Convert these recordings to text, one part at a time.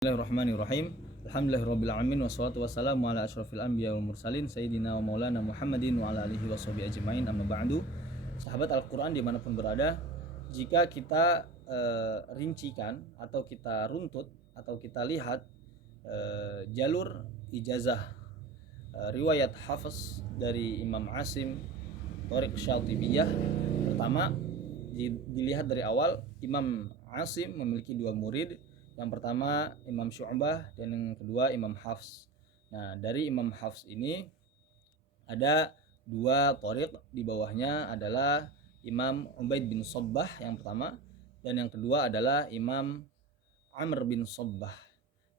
Bismillahirrahmanirrahim. Alhamdulillahirabbil alamin wassalatu wassalamu ala asyrofil anbiya wal mursalin sayyidina wa maulana Muhammadin wa ala alihi washabihi ajmain amma ba'du. Sahabat Al-Qur'an dimanapun berada, jika kita rincikan atau kita runtut atau kita lihat jalur ijazah riwayat Hafiz dari Imam Asim Thoriq Syatibiyah, pertama dilihat dari awal, Imam Asim memiliki dua murid. Yang pertama Imam Syu'bah dan yang kedua Imam Hafs. Nah, dari Imam Hafs ini ada dua thoriq, di bawahnya adalah Imam Ubaid bin Shabbah yang pertama, dan yang kedua adalah Imam Amr bin Shabbah.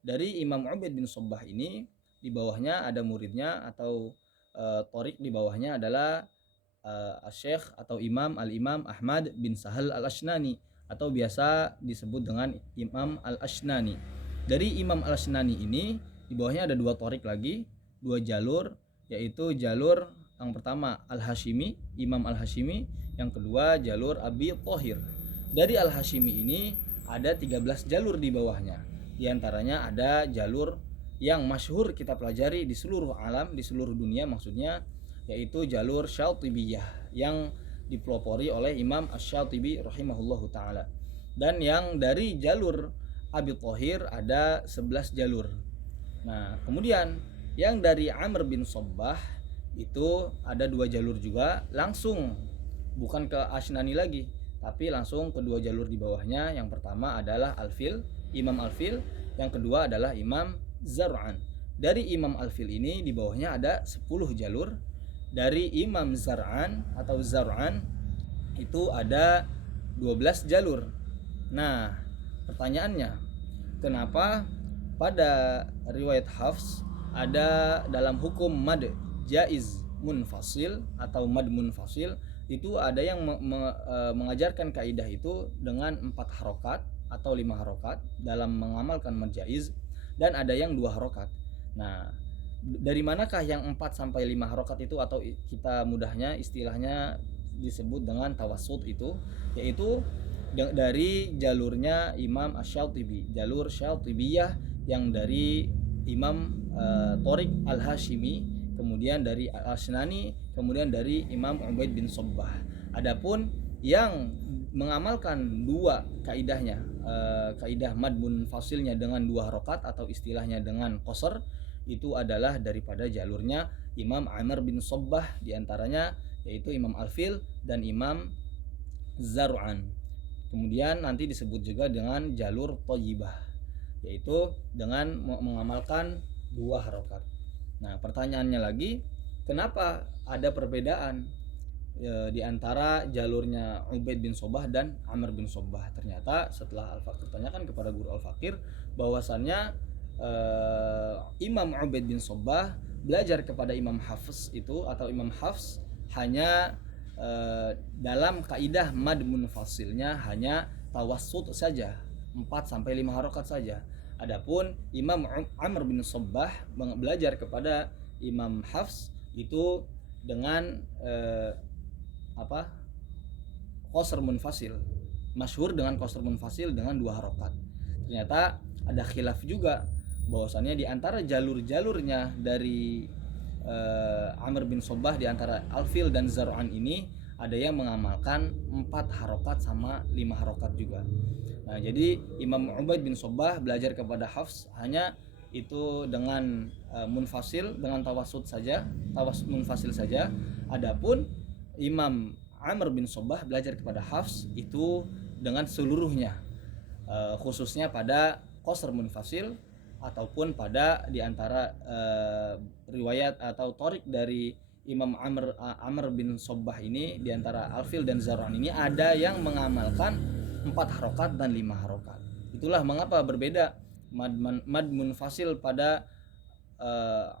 Dari Imam Ubaid bin Shabbah ini di bawahnya ada muridnya atau thoriq di bawahnya adalah Syekh atau Imam Al-Imam Ahmad bin Sahal Al-Ashnani atau biasa disebut dengan Imam Al-Ashnani. Dari Imam Al-Ashnani ini di bawahnya ada dua thoriq lagi, dua jalur, yaitu jalur yang pertama Al-Hashimi, Imam Al-Hashimi, yang kedua jalur Abi Thahir. Dari Al-Hashimi ini ada 13 jalur di bawahnya. Di antaranya ada jalur yang masyhur kita pelajari di seluruh alam, di seluruh dunia maksudnya, yaitu jalur Syatibiyah yang dipelopori oleh Imam Asy-Syatibi rahimahullahu taala. Dan yang dari jalur Abi Thahir ada 11 jalur. Nah, kemudian yang dari Amr bin Shabbah itu ada dua jalur juga, langsung bukan ke Ashnani lagi, tapi langsung kedua jalur di bawahnya. Yang pertama adalah Al-Fil, Imam Al-Fil, yang kedua adalah Imam Zar'an. Dari Imam Al-Fil ini di bawahnya ada 10 jalur. Dari Imam Zar'an atau Zar'an itu ada 12 jalur. Nah, pertanyaannya, kenapa pada riwayat Hafs ada dalam hukum mad jaiz munfasil atau mad munfasil itu ada yang mengajarkan kaidah itu dengan 4 harokat atau 5 harokat dalam mengamalkan mad jaiz, dan ada yang 2 harokat. Nah, dari manakah yang 4 sampai 5 harokat itu, atau kita mudahnya istilahnya disebut dengan tawassut itu, yaitu dari jalurnya Imam Asy-Syatibi, jalur Syatibiyah yang dari Imam Thoriq Al-Hashimi, kemudian dari Al-Ashnani, kemudian dari Imam Ubaid bin Shabbah. Adapun yang mengamalkan dua kaidahnya, kaidah mad munfasilnya dengan 2 harokat atau istilahnya dengan qasr, itu adalah daripada jalurnya Imam Amr bin Shabbah, diantaranya yaitu Imam Al-Fil dan Imam Zar'an. Kemudian nanti disebut juga dengan jalur Thayyibah, yaitu dengan mengamalkan 2 harokat. Nah, pertanyaannya lagi, kenapa ada perbedaan di antara jalurnya Ubaid bin Shabbah dan Amr bin Shabbah? Ternyata setelah Al-Fakir tanyakan kepada guru Al-Fakir, bahwasannya Imam Ubaid bin Shabbah belajar kepada Imam Hafs itu, atau Imam Hafs hanya dalam kaidah mad munfasilnya hanya tawassut saja, 4 sampai 5 harokat saja. Adapun Imam Amr bin Shabbah belajar kepada Imam Hafs itu dengan qasr munfasil, masyhur dengan qasr munfasil dengan 2 harokat. Ternyata ada khilaf juga, bahwasannya di antara jalur-jalurnya dari Amr bin Shabbah, di antara Al-Fil dan Zar'an ini ada yang mengamalkan 4 harokat sama 5 harokat juga. Nah, jadi Imam Ubaid bin Shabbah belajar kepada Hafs hanya itu dengan munfasil, dengan tawassut saja, tawassut munfasil saja. Adapun Imam Amr bin Shabbah belajar kepada Hafs itu dengan seluruhnya, khususnya pada qasr munfasil ataupun pada diantara riwayat atau thoriq dari Imam Amr bin Shabbah ini, diantara Al-Fil dan Zar'an ini ada yang mengamalkan 4 harokat dan 5 harokat. Itulah mengapa berbeda mad munfasil pada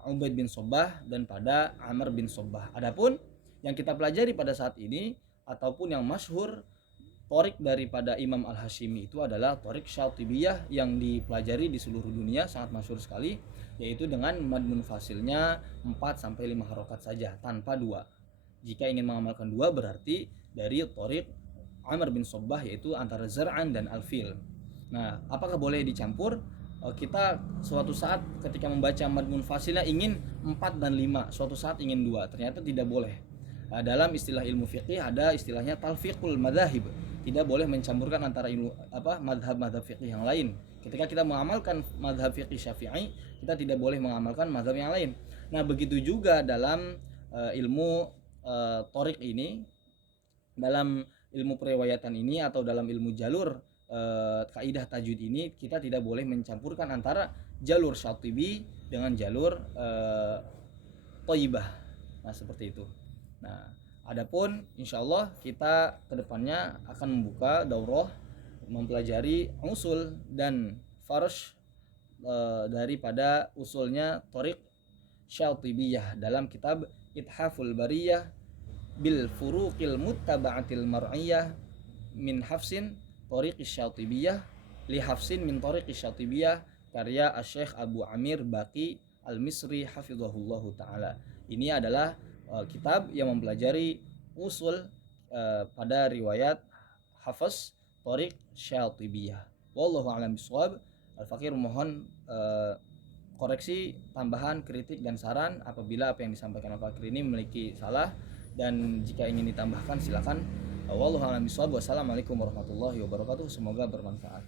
Ubaid bin Shabbah dan pada Amr bin Shabbah. Adapun yang kita pelajari pada saat ini ataupun yang masyhur thoriq daripada Imam Al-Hashimi itu adalah thoriq Syatibiyah yang dipelajari di seluruh dunia, sangat masyhur sekali, yaitu dengan mad munfasilnya 4 sampai 5 harokat saja tanpa 2. Jika ingin mengamalkan 2 berarti dari thoriq Amr bin Shabbah, yaitu antara Zar'an dan Al-Fil. Nah, apakah boleh dicampur? kita suatu saat ketika membaca mad munfasilnya ingin 4 dan 5, suatu saat ingin 2, ternyata tidak boleh. Dalam istilah ilmu fiqih ada istilahnya talfiqul madzahib, tidak boleh mencampurkan antara ilmu madhab-madhab fiqih yang lain. Ketika kita mengamalkan madhab fiqih Syafi'i, kita tidak boleh mengamalkan madhab yang lain. Nah begitu juga dalam ilmu thorik ini, dalam ilmu periwayatan ini atau dalam ilmu jalur kaidah tajwid ini, kita tidak boleh mencampurkan antara jalur Syatibi dengan jalur Thayyibah. Nah seperti itu. Nah adapun insyaallah kita kedepannya akan membuka daurah mempelajari usul dan farsh daripada usulnya Thoriq Syatibiyah dalam kitab Ithaful Bariyah bil furuqil muttaba'atil mar'iyah min hafsin Thoriq Syatibiyah li hafsin min Thoriq Syatibiyah, karya Asy-Syaikh Abu Amir Baqi Al-Misri hafizahullahu taala. Ini adalah kitab yang mempelajari usul pada riwayat Hafs Thoriq Syatibiyah. Wallahu a'lam bishawab. Al-Fakir mohon koreksi, tambahan, kritik dan saran apabila apa yang disampaikan Al-Fakir ini memiliki salah, dan jika ingin ditambahkan silakan. Wallahu a'lam bishawab. Wassalamualaikum warahmatullahi wabarakatuh. Semoga bermanfaat.